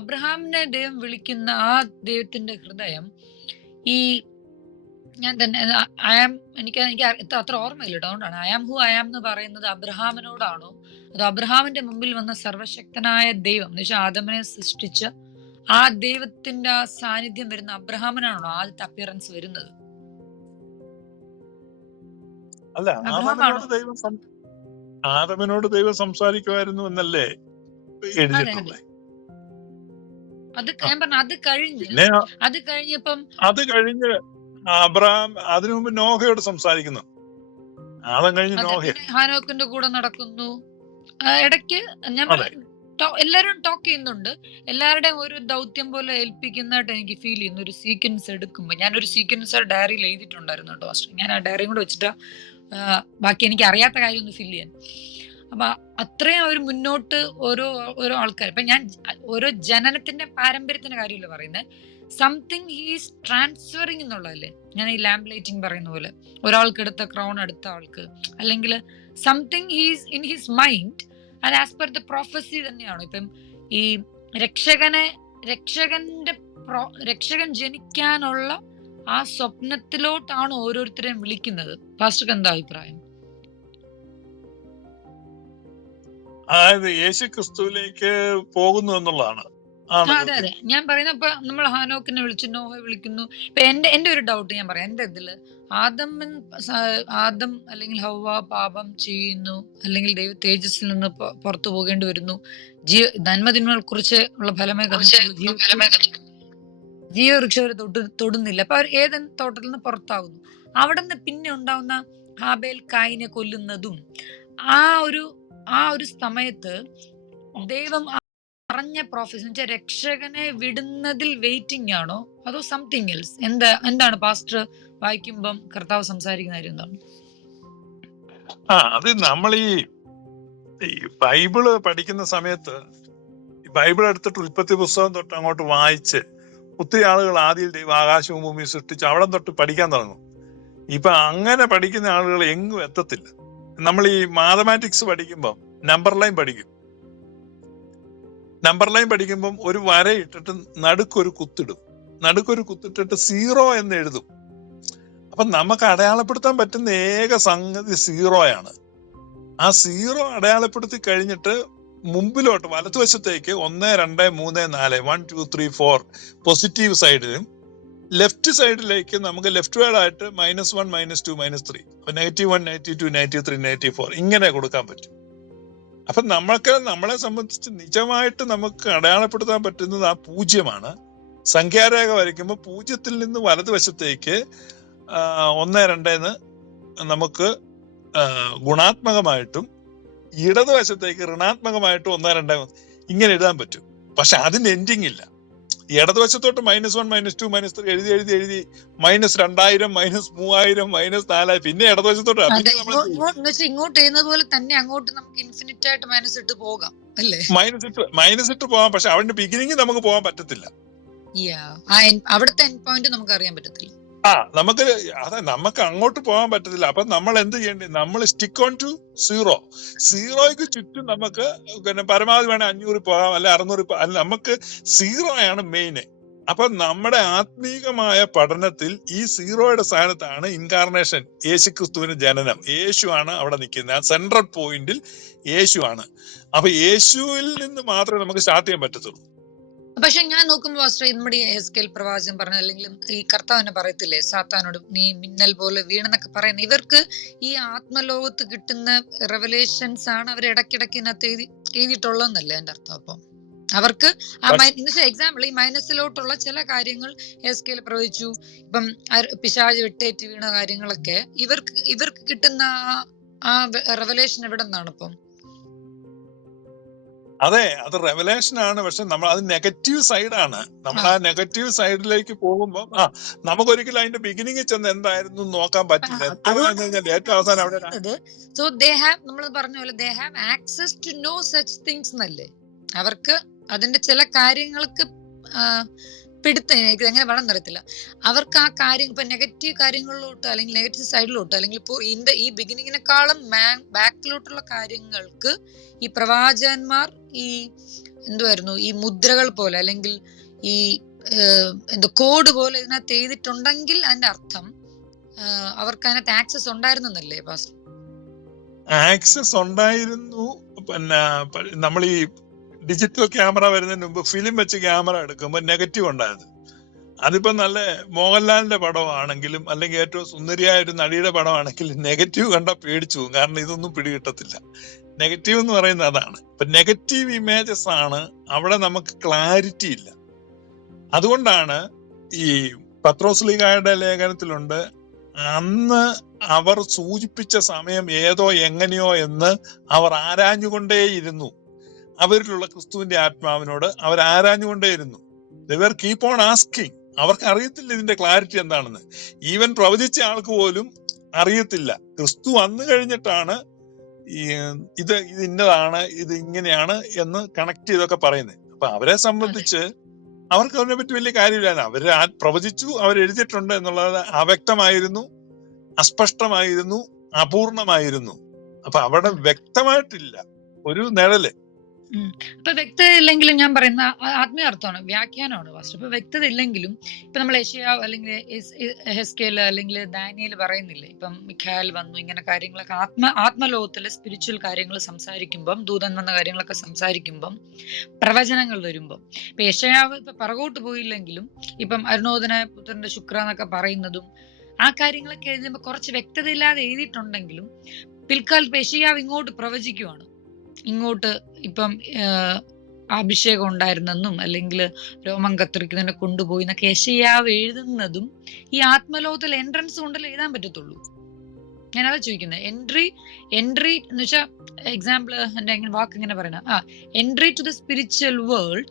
അബ്രഹാമിനെ ദൈവം വിളിക്കുന്ന ആ ദൈവത്തിന്റെ ഹൃദയം ഈ ഞാൻ തന്നെ എനിക്ക് അത്ര ഓർമ്മയില്ല, അതുകൊണ്ടാണ് I am who I am എന്ന് പറയുന്നത് അബ്രഹാമിനോടാണോ അതോ അബ്രഹാമിന്റെ മുമ്പിൽ വന്ന സർവശക്തനായ ദൈവം എന്ന് വെച്ചാൽ ആദമിനെ സൃഷ്ടിച്ച ആ ദൈവത്തിന്റെ ആ സാന്നിധ്യം വരുന്ന അബ്രഹാമിനാണോ ആദ്യത്തെ അപ്പിയറൻസ് വരുന്നത്? അല്ല, ആദമിനോട് ദൈവം സംസാരിക്കുമായിരുന്നു എന്നല്ലേ എഴുതിയിട്ടുള്ളത്? അത് ഞാൻ പറഞ്ഞു, അത് കഴിഞ്ഞപ്പം അത് കഴിഞ്ഞ് അബ്രഹാം അതിനു മുമ്പ് നോഹയോട് സംസാരിക്കുന്നു. ആദം കഴിഞ്ഞ് നോഹ ഹാനോക്കിന്റെ കൂടെ നടക്കുന്നു. ഇടയ്ക്ക് ഞാൻ എല്ലാരും ടോക്ക് ചെയ്യുന്നുണ്ട്. എല്ലാവരുടെയും ഒരു ദൗത്യം പോലെ ഏൽപ്പിക്കുന്നതായിട്ട് എനിക്ക് ഫീൽ ചെയ്യുന്നു. ഒരു സീക്വൻസ് എടുക്കുമ്പോൾ ഞാനൊരു സീക്വൻസ് ഡയറിയിൽ എഴുതിയിട്ടുണ്ടായിരുന്നു കേട്ടോ. ഞാൻ ആ ഡയറിയും കൂടെ വെച്ചിട്ട് ബാക്കി എനിക്ക് അറിയാത്ത കാര്യം ഒന്ന് ഫില്ല് ചെയ്യാൻ. അപ്പൊ അത്രയും ഒരു മുന്നോട്ട് ഓരോ ആൾക്കാർ, ഇപ്പൊ ഞാൻ ഓരോ ജനനത്തിന്റെ പാരമ്പര്യത്തിന്റെ കാര്യമല്ല പറയുന്നത്, സംതിങ് ഹീസ് ട്രാൻസ്ഫറിങ് എന്നുള്ളതല്ലേ. ഞാൻ ഈ ലാംബ് ലൈറ്റിംഗ് പറയുന്ന പോലെ ഒരാൾക്ക് എടുത്ത ക്രൗൺ അടുത്ത ആൾക്ക്, അല്ലെങ്കിൽ something he's in his mind. അത് ആസ് പെർ ദ പ്രൊഫസി തന്നെയാണ്. ഇപ്പം ഈ രക്ഷകൻ ജനിക്കാനുള്ള ആ സ്വപ്നത്തിലോട്ടാണ് ഓരോരുത്തരെയും വിളിക്കുന്നത്. പാസ്റ്റർക്ക് എന്താ അഭിപ്രായം? അതായത് യേശു ക്രിസ്തുവിലേക്ക് പോകുന്നു എന്നുള്ളതാണ്. അതെ അതെ, ഞാൻ പറയുന്നത് ഇപ്പൊ നമ്മൾ ഹാനോക്കിനെ വിളിച്ചു, നോഹയെ വിളിക്കുന്നു. ഇപ്പൊ എന്റെ ഒരു ഡൗട്ട് ഞാൻ പറയാം. എന്റെ ഇതില് ആദം അല്ലെങ്കിൽ ഹവ്വ പാപം ചെയ്യുന്നു, അല്ലെങ്കിൽ ദൈവ തേജസ്സിൽ നിന്ന് പുറത്തു പോകേണ്ടി വരുന്നു. നന്മതിന്മകളെ കുറിച്ച് ഉള്ള ഫലമേ ജീവവൃക്ഷം തൊടുന്നില്ല. അപ്പൊ അവർ ഏതൻ തോട്ടത്തിൽ നിന്ന് പുറത്താകുന്നു. അവിടെ നിന്ന് പിന്നെ ഉണ്ടാവുന്ന ഹാബേൽ കായിനെ കൊല്ലുന്നതും ആ ഒരു സമയത്ത് ദൈവം പറഞ്ഞ പ്രോഫസി രക്ഷകനെ വിടുന്നതിൽ വെയിറ്റിംഗ് ആണോ അതോ സംതിങ് എൽസ്? എന്താണ് പാസ്റ്റർ വായിക്കുമ്പം കർത്താവ് സംസാരിക്കുന്ന കാര്യം എന്താണ്? അത് നമ്മൾ ഈ ബൈബിള് പഠിക്കുന്ന സമയത്ത് ബൈബിൾ എടുത്തിട്ട് ഉൽപ്പത്തി പുസ്തകം തൊട്ട് അങ്ങോട്ട് വായിച്ച് ഒത്തിരി ആളുകൾ ആദ്യം ദൈവം ആകാശവും ഭൂമിയും സൃഷ്ടിച്ച് അവിടെ തൊട്ട് പഠിക്കാൻ തുടങ്ങും. ഇപ്പൊ അങ്ങനെ പഠിക്കുന്ന ആളുകൾ എങ്ങും എത്തത്തില്ല. നമ്മൾ ഈ മാത്തമാറ്റിക്സ് പഠിക്കുമ്പോൾ നമ്പർ ലൈൻ പഠിക്കുമ്പം ഒരു വര ഇട്ടിട്ട് നടുക്കൊരു കുത്തിട്ടിട്ട് 0 എന്ന് എഴുതും. അപ്പൊ നമുക്ക് അടയാളപ്പെടുത്താൻ പറ്റുന്ന ഏക സംഗതി 0 ആ 0 അടയാളപ്പെടുത്തി കഴിഞ്ഞിട്ട് മുമ്പിലോട്ട് വലതുവശത്തേക്ക് 1 2 3 4 1 2 3 4 പോസിറ്റീവ് സൈഡിലും ലെഫ്റ്റ് സൈഡിലേക്ക് നമുക്ക് ലെഫ്റ്റ് വേർഡ് ആയിട്ട് -1 -2 -3 -1 -2 -3 -4 ഇങ്ങനെ കൊടുക്കാൻ പറ്റും. അപ്പൊ നമ്മളെ സംബന്ധിച്ച് നിജമായിട്ട് നമുക്ക് അടയാളപ്പെടുത്താൻ പറ്റുന്നത് ആ 0 സംഖ്യാരേഖ വരയ്ക്കുമ്പോൾ 0 നിന്ന് വലതുവശത്തേക്ക് 1 2 നമുക്ക് ഗുണാത്മകമായിട്ടും ഇടതുവശത്തേക്ക് ഋണാത്മകമായിട്ടും 1 2 ഇങ്ങനെ എഴുതാൻ പറ്റും. പക്ഷെ അതിന് എൻഡിങ് ഇല്ല. ഇടതുവശത്തോട്ട് -1 -2 -3 എഴുതി -2000 -3000 -4000 പിന്നെ ഇടതുവശത്തോട്ട് ഇങ്ങോട്ട് എഴുതുന്ന പോലെ തന്നെ അങ്ങോട്ട് നമുക്ക് ഇൻഫിനിറ്റ് ആയിട്ട് മൈനസ് ഇട്ട് പോകാം. പക്ഷെ അവന്റെ ബിഗിനിങ് നമുക്ക് പോകാൻ പറ്റത്തില്ല. അവിടുത്തെ എൻഡ് പോയിന്റ് നമുക്ക് അറിയാൻ പറ്റത്തില്ല. നമുക്ക് അങ്ങോട്ട് പോകാൻ പറ്റത്തില്ല. അപ്പൊ നമ്മൾ എന്ത് ചെയ്യേണ്ടത്? നമ്മൾ സ്റ്റിക്ക് ഓൺ ടു 0 ചുറ്റും നമുക്ക് പരമാവധി വേണേ 500 പോകാം, അല്ലെ 600 അല്ല, നമുക്ക് 0 മെയിന്. അപ്പൊ നമ്മുടെ ആത്മീകമായ പഠനത്തിൽ ഈ 0 സ്ഥാനത്താണ് ഇൻകാർണേഷൻ, യേശുക്രിസ്തുവിന്റെ ജനനം. യേശുവാണ് അവിടെ നിൽക്കുന്നത്. ആ സെൻട്രൽ പോയിന്റിൽ യേശുവാണ്. അപ്പൊ യേശുവിൽ നിന്ന് മാത്രമേ നമുക്ക് സ്റ്റാർട്ട് ചെയ്യാൻ പറ്റത്തുള്ളൂ. പക്ഷെ ഞാൻ നോക്കുമ്പോൾ നമ്മുടെ എസ്കേൽ പ്രവാചകൻ പറഞ്ഞ, അല്ലെങ്കിൽ ഈ കർത്താവിനെ പറയത്തില്ലേ സാത്താനോട് നീ മിന്നൽ പോലെ വീണെന്നൊക്കെ പറയുന്നത്, ഇവർക്ക് ഈ ആത്മലോകത്ത് കിട്ടുന്ന റെവലേഷൻസ് ആണ് അവർ ഇടയ്ക്കിടയ്ക്ക് ഇതിനകത്ത് എഴുതിയിട്ടുള്ളതെന്നല്ലേ എന്റെ അർത്ഥം? അപ്പം അവർക്ക് എക്സാമ്പിൾ ഈ മൈനസിലോട്ടുള്ള ചില കാര്യങ്ങൾ എസ്കേൽ പ്രവചിച്ചു. ഇപ്പം പിശാച് വെട്ടേറ്റ് വീണ കാര്യങ്ങളൊക്കെ ഇവർക്ക് കിട്ടുന്ന ആ റെവലേഷൻ എവിടെ നിന്നാണ് ഇപ്പം? അതെ, അത് റെവലേഷൻ ആണ്. പക്ഷെ നമ്മൾ അത് നെഗറ്റീവ് സൈഡാണ്. നമ്മൾ ആ നെഗറ്റീവ് സൈഡിലേക്ക് പോകുമ്പോൾ നമുക്കൊരിക്കലും അതിന്റെ ബിഗിനിങ് ചെന്ന് എന്തായിരുന്നു നോക്കാൻ പറ്റില്ല. ഏറ്റവും അവസാനം അവിടെ നമ്മൾ പറഞ്ഞ പോലെ they have access to no such things എന്നല്ലേ. അവർക്ക് അതിന്റെ ചില കാര്യങ്ങൾക്ക് എങ്ങനെ വേണം അറിയത്തില്ല. അവർക്ക് ആ കാര്യം ഇപ്പൊ നെഗറ്റീവ് കാര്യങ്ങളിലോട്ട് അല്ലെങ്കിൽ നെഗറ്റീവ് സൈഡിലോട്ട് അല്ലെങ്കിൽ ഇപ്പോൾ ഈ ബിഗിനിങ്ങിനെക്കാളും ബാക്കിലോട്ടുള്ള കാര്യങ്ങൾക്ക് ഈ പ്രവാചകന്മാർ ഈ എന്തുവായിരുന്നു ഈ മുദ്രകൾ പോലെ അല്ലെങ്കിൽ ഈ എന്തോ കോഡ് പോലെ ഇതിനകത്ത് എഴുതിയിട്ടുണ്ടെങ്കിൽ അതിന്റെ അർത്ഥം അവർക്ക് അതിനകത്ത് ആക്സസ് ഉണ്ടായിരുന്നല്ലേ പാസ്റ്റർ? ആക്സസ് ഉണ്ടായിരുന്നു. പിന്നെ നമ്മൾ ഈ ഡിജിറ്റൽ ക്യാമറ വരുന്നതിന് മുമ്പ് ഫിലിം വെച്ച് ക്യാമറ എടുക്കുമ്പോൾ നെഗറ്റീവ് ഉണ്ടായത്. അതിപ്പോ നല്ല മോഹൻലാലിന്റെ പടമാണെങ്കിലും അല്ലെങ്കിൽ ഏറ്റവും സുന്ദരിയായ ഒരു നടിയുടെ പടമാണെങ്കിലും നെഗറ്റീവ് കണ്ടാൽ പേടിച്ചു പോകും. കാരണം ഇതൊന്നും പിടികിട്ടത്തില്ല. നെഗറ്റീവ് എന്ന് പറയുന്നത് അതാണ്. ഇപ്പൊ നെഗറ്റീവ് ഇമേജസ് ആണ് അവിടെ നമുക്ക് ക്ലാരിറ്റി ഇല്ല. അതുകൊണ്ടാണ് ഈ പത്രോസ്ലീഹായുടെ ലേഖനത്തിലുണ്ട്, അന്ന് അവർ സൂചിപ്പിച്ച സമയം ഏതോ എങ്ങനെയോ എന്ന് അവർ ആരാഞ്ഞുകൊണ്ടേയിരുന്നു. അവരിലുള്ള ക്രിസ്തുവിന്റെ ആത്മാവിനോട് അവർ ആരാഞ്ഞുകൊണ്ടേയിരുന്നു. They were keep on asking. അവർക്ക് അറിയത്തില്ല ഇതിന്റെ ക്ലാരിറ്റി എന്താണെന്ന്. ഈവൻ പ്രവചിച്ച ആൾക്ക് പോലും അറിയത്തില്ല. ക്രിസ്തു വന്നു കഴിഞ്ഞിട്ടാണ് ഇത് ഇന്നതാണ്, ഇത് ഇങ്ങനെയാണ് എന്ന് കണക്ട് ചെയ്തൊക്കെ പറയുന്നത്. അപ്പൊ അവരെ സംബന്ധിച്ച് അവർക്ക് അതിനെ പറ്റി വലിയ കാര്യമില്ല. അവര് പ്രവചിച്ചു, അവരെഴുതിയിട്ടുണ്ട് എന്നുള്ളത് അവ്യക്തമായിരുന്നു, അസ്പഷ്ടമായിരുന്നു, അപൂർണമായിരുന്നു. അപ്പൊ അവിടെ വ്യക്തമായിട്ടില്ല ഒരു നിഴല്. ഇപ്പൊ വ്യക്തത ഇല്ലെങ്കിലും ഞാൻ പറയുന്ന ആത്മീയ അർത്ഥമാണ്, വ്യാഖ്യാനമാണ് ഫസ്റ്റ്. ഇപ്പൊ വ്യക്തത ഇല്ലെങ്കിലും ഇപ്പൊ നമ്മൾ യെശയ്യാവ് അല്ലെങ്കിൽ ഹെസ്കേൽ അല്ലെങ്കിൽ ദാനിയേൽ പറയുന്നില്ലേ, ഇപ്പം മിഖായേൽ വന്നു, ഇങ്ങനെ കാര്യങ്ങളൊക്കെ ആത്മലോകത്തിലെ സ്പിരിച്വൽ കാര്യങ്ങൾ സംസാരിക്കുമ്പം, ദൂതൻ വന്ന കാര്യങ്ങളൊക്കെ സംസാരിക്കുമ്പം, പ്രവചനങ്ങൾ വരുമ്പം, ഇപ്പൊ യെശയ്യാവ് ഇപ്പൊ പറകോട്ട് പോയില്ലെങ്കിലും ഇപ്പം അരുണോദനായ പുത്രന്റെ ശുക്ര എന്നൊക്കെ പറയുന്നതും ആ കാര്യങ്ങളൊക്കെ എഴുതുമ്പോൾ കുറച്ച് വ്യക്തത ഇല്ലാതെ എഴുതിയിട്ടുണ്ടെങ്കിലും പിൽക്കാലത്ത് യെശയ്യാവ് ഇങ്ങോട്ട് പ്രവചിക്കുവാണ്. ഇങ്ങോട്ട് ഇപ്പം അഭിഷേകം ഉണ്ടായിരുന്നെന്നും അല്ലെങ്കിൽ രോമം കത്തിരിക്കുന്നതിനെ കൊണ്ടുപോയി എന്നൊക്കെ യെശയ്യാവ് എഴുതുന്നതും ഈ ആത്മലോകത്തിൽ എൻട്രൻസ് കൊണ്ടല്ലേ എഴുതാൻ പറ്റത്തുള്ളൂ. ഞാനതാ ചോദിക്കുന്നത്. എൻട്രി എന്ന് വെച്ചാൽ എക്സാമ്പിൾ എന്റെ വാക്ക് എങ്ങനെ പറയണ, entry to the spiritual world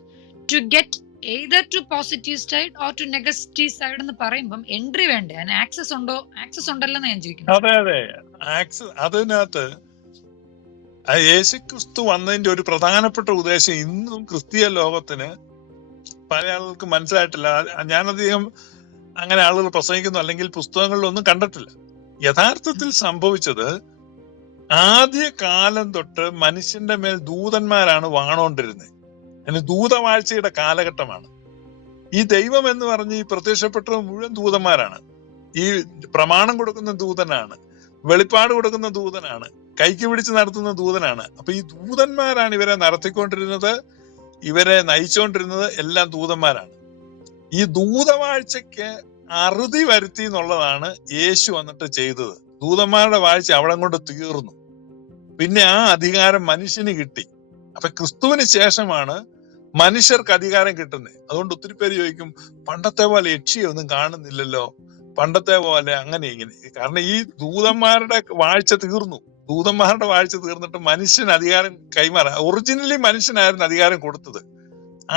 to get either to positive side or to negative side എന്ന് പറയുമ്പം എൻട്രി വേണ്ടേ? അതിന് ആക്സസ് ഉണ്ടോ? ആക്സസ് ഉണ്ടല്ലോ ഞാൻ ചോദിക്കുന്നത്. അതെ, ആക്സസ്. അതിനകത്ത് യേശുക്രിസ്തു വന്നതിന്റെ ഒരു പ്രധാനപ്പെട്ട ഉദ്ദേശം ഇന്നും ക്രിസ്തീയ ലോകത്തിന് പല ആളുകൾക്ക് മനസ്സിലായിട്ടില്ല. ഞാനധികം അങ്ങനെ ആളുകൾ പ്രസംഗിക്കുന്നു അല്ലെങ്കിൽ പുസ്തകങ്ങളിലൊന്നും കണ്ടിട്ടില്ല. യഥാർത്ഥത്തിൽ സംഭവിച്ചത്, ആദ്യ കാലം തൊട്ട് മനുഷ്യന്റെ മേൽ ദൂതന്മാരാണ് വാണോണ്ടിരുന്നത്. അതിന് ദൂതവാഴ്ചയുടെ കാലഘട്ടമാണ്. ഈ ദൈവം എന്ന് പറഞ്ഞ് ഈ പ്രത്യക്ഷപ്പെട്ടത് മുഴുവൻ ദൂതന്മാരാണ്. ഈ പ്രമാണം കൊടുക്കുന്ന ദൂതനാണ്, വെളിപ്പാട് കൊടുക്കുന്ന ദൂതനാണ്, കൈക്ക് പിടിച്ച് നടത്തുന്ന ദൂതനാണ്. അപ്പൊ ഈ ദൂതന്മാരാണ് ഇവരെ നടത്തിക്കൊണ്ടിരുന്നത്, ഇവരെ നയിച്ചുകൊണ്ടിരുന്നത് എല്ലാം ദൂതന്മാരാണ്. ഈ ദൂതവാഴ്ചയ്ക്ക് അറുതി വരുത്തി എന്നുള്ളതാണ് യേശു വന്നിട്ട് ചെയ്തത്. ദൂതന്മാരുടെ വാഴ്ച അവിടെ കൊണ്ട് തീർന്നു. പിന്നെ ആ അധികാരം മനുഷ്യന് കിട്ടി. അപ്പൊ ക്രിസ്തുവിന് ശേഷമാണ് മനുഷ്യർക്ക് അധികാരം കിട്ടുന്നത്. അതുകൊണ്ട് ഒത്തിരി പേര് ചോദിക്കും, പണ്ടത്തെ പോലെ യക്ഷിയൊന്നും കാണുന്നില്ലല്ലോ, പണ്ടത്തെ പോലെ അങ്ങനെ ഇങ്ങനെ. കാരണം ഈ ദൂതന്മാരുടെ വാഴ്ച തീർന്നു. ദൂതന്മാരുടെ വാഴ്ച തീർന്നിട്ട് മനുഷ്യൻ അധികാരം കൈമാറാൻ. ഒറിജിനലി മനുഷ്യനായിരുന്നു അധികാരം കൊടുത്തത്.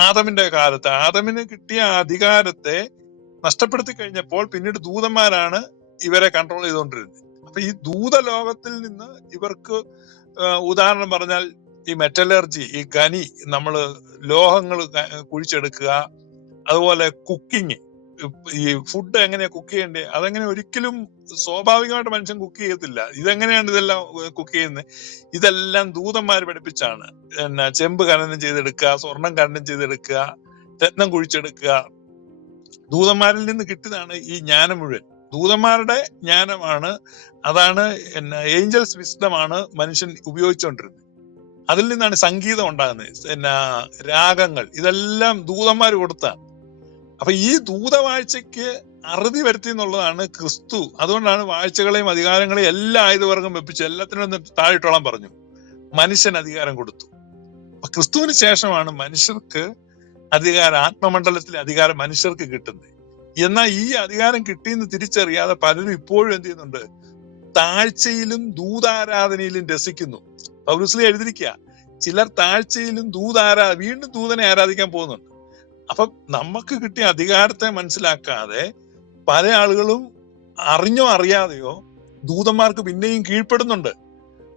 ആദമിന്റെ കാലത്ത് ആദമിന് കിട്ടിയ അധികാരത്തെ നഷ്ടപ്പെടുത്തി കഴിഞ്ഞപ്പോൾ പിന്നീട് ദൂതന്മാരാണ് ഇവരെ കൺട്രോൾ ചെയ്തുകൊണ്ടിരുന്നത്. അപ്പൊ ഈ ദൂതലോകത്തിൽ നിന്ന് ഇവർക്ക്, ഉദാഹരണം പറഞ്ഞാൽ ഈ മെറ്റലർജി, ഈ ഖനി, നമ്മള് ലോഹങ്ങൾ കുഴിച്ചെടുക്കുക, അതുപോലെ കുക്കിങ്, ഈ ഫുഡ് എങ്ങനെയാ കുക്ക് ചെയ്യേണ്ടത്, അതെങ്ങനെ ഒരിക്കലും സ്വാഭാവികമായിട്ട് മനുഷ്യൻ കുക്ക് ചെയ്യത്തില്ല. ഇതെങ്ങനെയാണ് ഇതെല്ലാം കുക്ക് ചെയ്യുന്നത്? ഇതെല്ലാം ദൂതന്മാർ പഠിപ്പിച്ചാണ്. ചെമ്പ് ഖനനം ചെയ്തെടുക്കുക, സ്വർണം ഖനനം ചെയ്തെടുക്കുക, രത്നം കുഴിച്ചെടുക്കുക. ദൂതന്മാരിൽ നിന്ന് കിട്ടിയതാണ് ഈ ജ്ഞാനം മുഴുവൻ. ദൂതന്മാരുടെ ജ്ഞാനമാണ്, അതാണ് ഏഞ്ചൽസ് വിസ്ഡമാണ് മനുഷ്യൻ ഉപയോഗിച്ചുകൊണ്ടിരുന്നത്. അതിൽ നിന്നാണ് സംഗീതം ഉണ്ടാകുന്നത്, രാഗങ്ങൾ, ഇതെല്ലാം ദൂതന്മാർ കൊടുത്താണ്. അപ്പൊ ഈ ദൂതവാഴ്ചയ്ക്ക് അറുതി വരുത്തി എന്നുള്ളതാണ് ക്രിസ്തു. അതുകൊണ്ടാണ് വാഴ്ചകളെയും അധികാരങ്ങളെയും എല്ലാ ആയുധവർഗം വെപ്പിച്ച് എല്ലാത്തിനും താഴിട്ടോളാൻ പറഞ്ഞു. മനുഷ്യൻ അധികാരം കൊടുത്തു. അപ്പൊ ക്രിസ്തുവിന് ശേഷമാണ് മനുഷ്യർക്ക് അധികാരം, ആത്മമണ്ഡലത്തിലെ അധികാരം മനുഷ്യർക്ക് കിട്ടുന്നത്. എന്നാൽ ഈ അധികാരം കിട്ടിയെന്ന് തിരിച്ചറിയാതെ പലരും ഇപ്പോഴും എന്ത് ചെയ്യുന്നുണ്ട്? താഴ്ചയിലും ദൂതാരാധനയിലും രസിക്കുന്നു. പൗലോസ്ലീഹ എഴുതിയിരിക്കുക, ചിലർ താഴ്ചയിലും വീണ്ടും ദൂതനെ ആരാധിക്കാൻ പോകുന്നുണ്ട്. അപ്പൊ നമുക്ക് കിട്ടിയ അധികാരത്തെ മനസ്സിലാക്കാതെ പല ആളുകളും അറിഞ്ഞോ അറിയാതെയോ ദൂതന്മാർക്ക് പിന്നെയും കീഴ്പ്പെടുന്നുണ്ട്.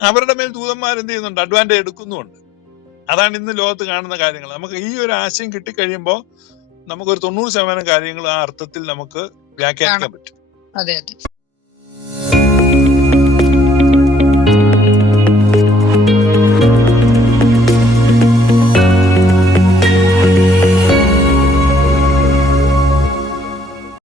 അവരുടെ മേൽ ദൂതന്മാർ എന്ത് ചെയ്യുന്നുണ്ട്? അഡ്വാൻറ്റേജ് എടുക്കുന്നുമുണ്ട്. അതാണ് ഇന്ന് ലോകത്ത് കാണുന്ന കാര്യങ്ങൾ. നമുക്ക് ഈ ഒരു ആശയം കിട്ടിക്കഴിയുമ്പോൾ നമുക്കൊരു 90% കാര്യങ്ങൾ ആ അർത്ഥത്തിൽ നമുക്ക് വ്യാഖ്യാനിക്കാൻ പറ്റും. അതെ.